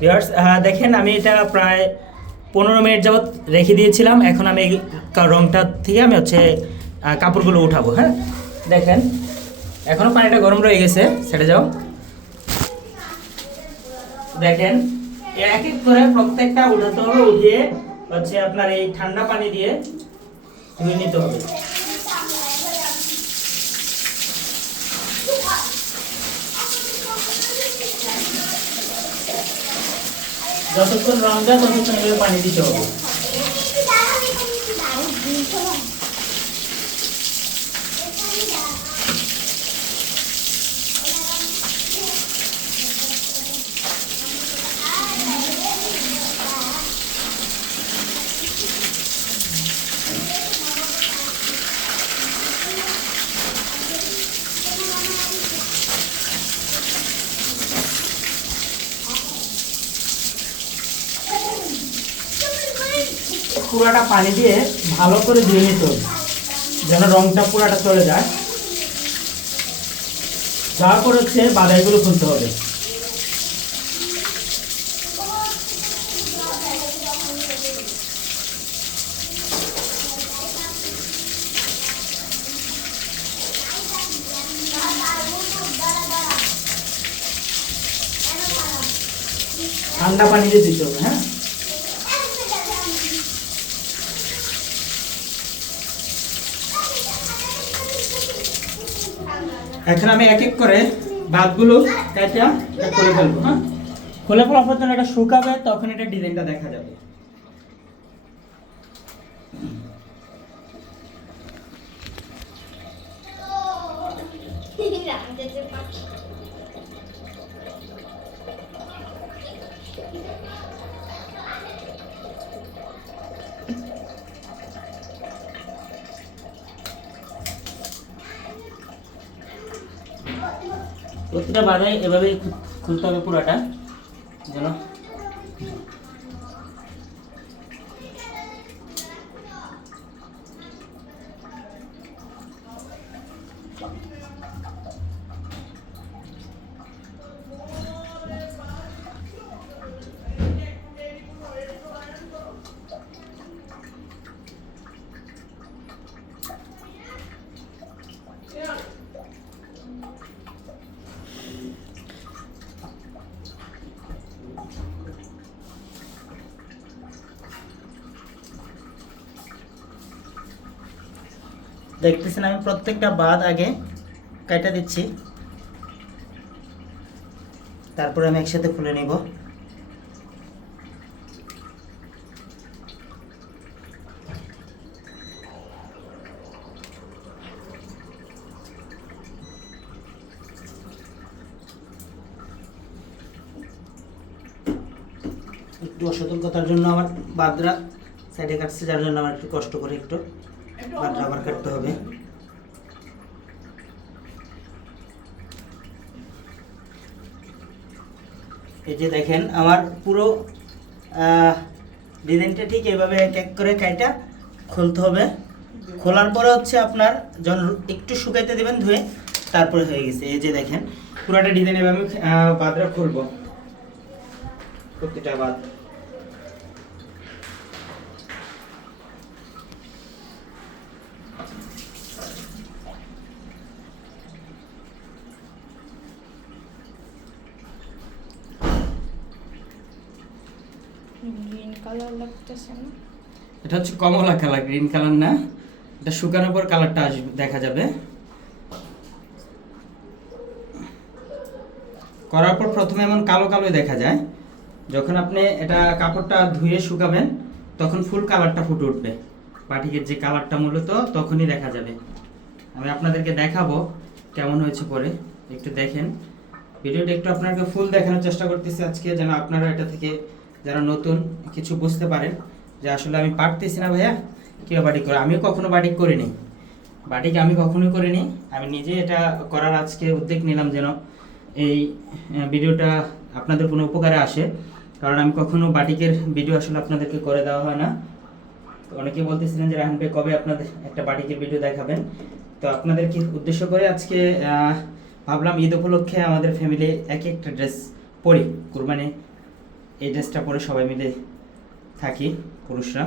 Viewers, দেখেন আমি এটা প্রায় 15 মিনিট যাবত রেখে দিয়েছিলাম। এখন আমি এই রংটা থেকে আমি হচ্ছে কাপড়গুলো উঠাবো। হ্যাঁ, দেখেন এখনও পানিটা গরম রয়ে গেছে, সেটা যাও। দেখেন এক এক করে প্রত্যেকটা উঠাতে হবে, উঠিয়ে হচ্ছে আপনার এই ঠান্ডা পানি দিয়ে ধুয়ে নিতে হবে। যতক্ষণ রং যায় ততক্ষণ এভাবে পানি দিতে হবে। পুরাটা পানি দিয়ে ভালো করে ধুয়ে নিতে হবে, যেন রংটা পুরাটা চলে যায়। তারপর হচ্ছে বাদাইগুলো খুলতে হবে। ঠান্ডা পানি দিয়ে দিতে হবে। হ্যাঁ, এখন আমি এক এক করে ভাতগুলো কেটে খুলে ফেলবো। হ্যাঁ, খুলে ফেলার পর যখন এটা শুকাবে তখন এটা ডিজাইনটা দেখা যাবে। প্রতিটা বাদাই এভাবেই খুলতে হবে পুরাটা, যেন দেখতেছেন আমি প্রত্যেকটা বাদ আগে কাটা দিচ্ছি, তারপরে আমি একসাথে খুলে নিব। একটু অসতর্কতার জন্য আমার বাদরা সাইডে কাটছে, যার জন্য আমার একটু কষ্ট করে একটু বাদরা আবার কাটতে হবে। এই যে দেখেন আমার পুরো ডিজাইনটা ঠিক এভাবে এক এক করে কাইটা খুলতে হবে। খোলার পরে হচ্ছে আপনার যখন একটু শুকাইতে দেবেন ধুয়ে, তারপরে হয়ে গেছে। এই যে দেখেন পুরোটা ডিজাইন এভাবে আমি বাদরা খুলবো, প্রতিটা বাদ। গ্রিন কালার লাগতেছে না, এটা হচ্ছে কমলা কালার, গ্রিন কালার না। এটা শুকানোর পর কালারটা আসবে, দেখা যাবে। করার পর প্রথমে এমন কালো কালোই দেখা যায়, যখন আপনি এটা কাপড়টা ধুয়ে শুকাবেন তখন ফুল কালারটা ফুটে উঠবে, বাটিকের যে কালারটা মূলত তখনই দেখা যাবে। আমি আপনাদেরকে দেখাবো কেমন হয়েছে পরে, একটু দেখেন। ভিডিওটা একটু আপনাকে ফুল দেখানোর চেষ্টা করতেছি আজকে, যেন আপনারা এটা থেকে যারা নতুন কিছু বুঝতে পারেন যে আসলে আমি পারতেছি না ভাইয়া কেউ বাটিক করে। আমিও কখনো বাটিক করিনি, বাটিক আমি কখনোই করিনি। আমি নিজে এটা করার আজকে উদ্যোগ নিলাম, যেন এই ভিডিওটা আপনাদের কোনো উপকারে আসে। কারণ আমি কখনো বাটিকের ভিডিও আসলে আপনাদেরকে করে দেওয়া হয় না। তো অনেকেই বলতেছিলেন যে রাহান ভাই কবে আপনাদের একটা বাটিকের ভিডিও দেখাবেন। তো আপনাদেরকে উদ্দেশ্য করে আজকে ভাবলাম ঈদ উপলক্ষে আমাদের ফ্যামিলি এক একটা ড্রেস পরি, কুরবানি এই ড্রেসটা পরে সবাই মিলে থাকি পুরুষরা।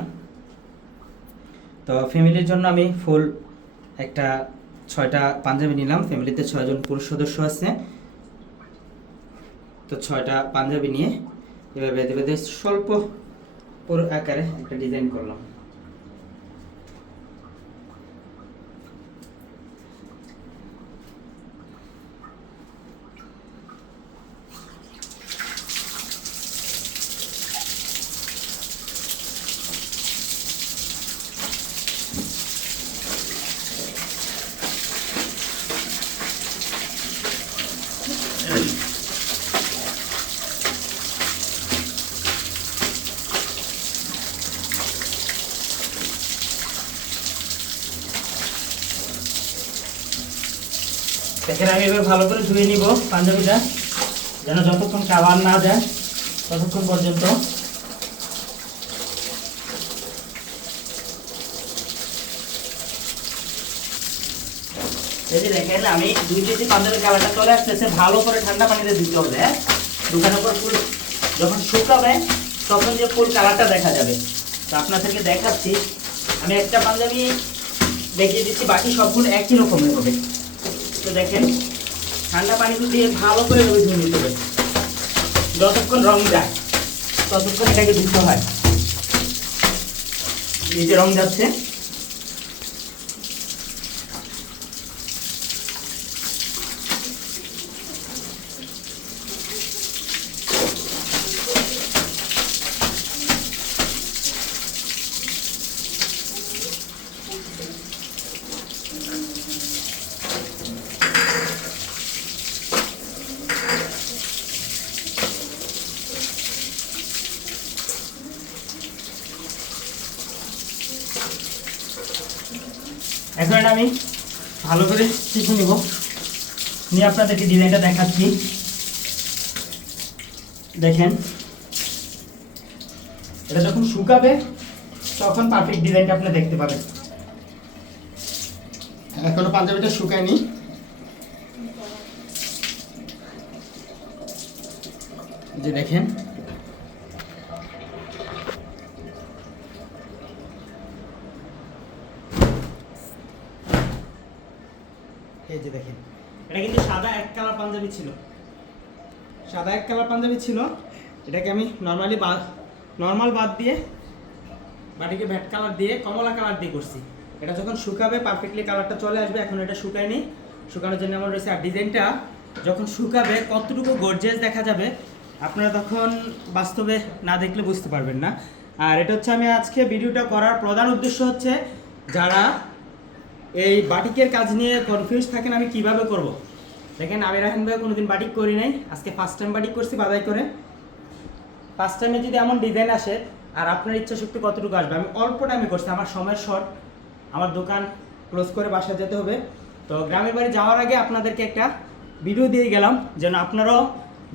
তো ফ্যামিলির জন্য আমি ফুল একটা 6টা পাঞ্জাবি নিলাম। ফ্যামিলিতে 6 জন পুরুষ সদস্য আছে, তো 6টা পাঞ্জাবি নিয়ে এবার বেঁধে বেঁধে স্বল্প পুরো আকারে একটা ডিজাইন করলাম। দেখেন আমি এবার ভালো করে ধুয়ে নিব পাঞ্জাবিটা, যেন যতক্ষণ কালার না যায় ততক্ষণ পর্যন্ত। এই যে দেখেন আমি 2 কেজি পাঞ্জাবির কালারটা চলে আসতেছে, ভালো করে ঠান্ডা পানিতে ধুতে হবে। শুকানোর পর ফুল যখন শুকাবে তখন যে ফুল কালারটা দেখা যাবে। তো আপনাদেরকে দেখাচ্ছি, আমি একটা পাঞ্জাবি দেখিয়ে দিচ্ছি, বাকি সবগুলো একই রকমের হবে। তো দেখেন ঠান্ডা পানি দিয়ে ভালো করে ধুয়ে নিতে হবে, যতক্ষণ রং যায় ততক্ষণ এটাকে ধুতে হয়। এই যে রং যাচ্ছে, এখন এটা আমি ভালো করে শিখে নিব, নিয়ে আপনাদেরকে ডিজাইনটা দেখাচ্ছি। দেখেন এটা যখন শুকাবে তখন পারফেক্ট ডিজাইনটা আপনি দেখতে পাবেন। এখনো পাঞ্জাবিটা শুকায়নি। যে দেখেন এই যে দেখেন এটা কিন্তু সাদা 1 কালার পাঞ্জাবি ছিল, সাদা 1 কালার পাঞ্জাবি ছিল। এটাকে আমি নর্মাল বাদ দিয়ে বাটিকে ভ্যাট কালার দিয়ে কমলা কালার দিয়ে করছি। এটা যখন শুকাবে পারফেক্টলি কালারটা চলে আসবে। এখন এটা শুকায়নি, শুকানোর জন্য আমার রয়েছে। আর ডিজাইনটা যখন শুকাবে কতটুকু গর্জিয়াস দেখা যাবে আপনারা তখন বাস্তবে না দেখলে বুঝতে পারবেন না। আর এটা হচ্ছে আমি আজকে ভিডিওটা করার প্রধান উদ্দেশ্য হচ্ছে যারা এই বাটিকের কাজ নিয়ে কনফিউজ থাকেন আমি কিভাবে করব। দেখেন আমি রাহেন ভাই কোনোদিন বাটিক করি নাই, আজকে ফার্স্ট টাইম বাটিক করছি বাদাই করে। ফার্স্ট টাইমে যদি এমন ডিজাইন আসে আর আপনার ইচ্ছা শক্তি কতটুকু আসবে। আমি অল্প টাইমে করছি, আমার সময়ের শর্ট, আমার দোকান ক্লোজ করে বাসায় যেতে হবে। তো গ্রামের বাড়ি যাওয়ার আগে আপনাদেরকে একটা ভিডিও দিয়ে গেলাম যেন আপনারাও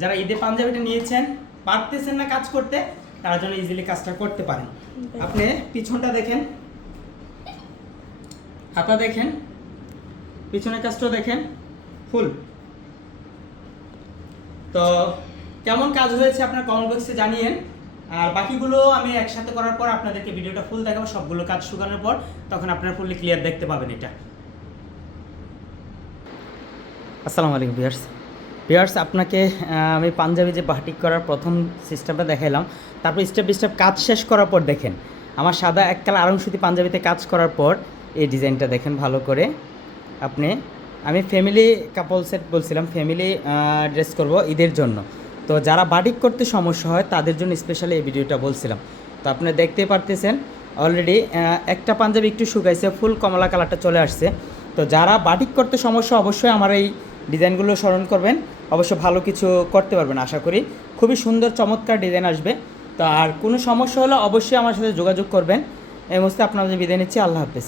যারা ঈদে পাঞ্জাবিটা নিয়েছেন পারতেছেন না কাজ করতে, তারা যেন ইজিলি কাজটা করতে পারেন। আপনি পিছনটা দেখেন, হাতা দেখেন, পিছনের কাজটাও দেখেন ফুল। তো কেমন কাজ হয়েছে আপনার কমেন্ট বক্সে জানিয়েন। আর বাকিগুলো আমি একসাথে করার পর আপনাদেরকে ভিডিওটা ফুল দেখাবো, সবগুলো কাজ শুকানোর পর, তখন আপনারা ফুললি ক্লিয়ার দেখতে পাবেন এটা। আসসালামু আলাইকুম ভিউয়ার্স, আপনাকে আমি পাঞ্জাবি যে বাটিক করার প্রথম সিস্টেমটা দেখাইলাম, তারপর স্টেপ বাই স্টেপ কাজ শেষ করার পর দেখেন আমার সাদা 1 কালার আড়ংসুতি পাঞ্জাবিতে কাজ করার পর এই ডিজাইনটা দেখেন ভালো করে। আমি ফ্যামিলি কাপল সেট বলছিলাম, ফ্যামিলি ড্রেস করব ঈদের জন্য। তো যারা বাটিক করতে সমস্যা হয় তাদের জন্য স্পেশালি এই ভিডিওটা বলছিলাম। তো আপনি দেখতেই পারতেছেন অলরেডি একটা পাঞ্জাবি একটু শুকাইছে, ফুল কমলা কালারটা চলে আসছে। তো যারা বাটিক করতে সমস্যা অবশ্যই আমার এই ডিজাইনগুলো স্মরণ করবেন, অবশ্য ভালো কিছু করতে পারবেন আশা করি। খুবই সুন্দর চমৎকার ডিজাইন আসবে। তো আর কোনো সমস্যা হলে অবশ্যই আমার সাথে যোগাযোগ করবেন। এই মুহূর্তে আপনাদের বিদায় নিচ্ছি, আল্লাহ হাফেজ।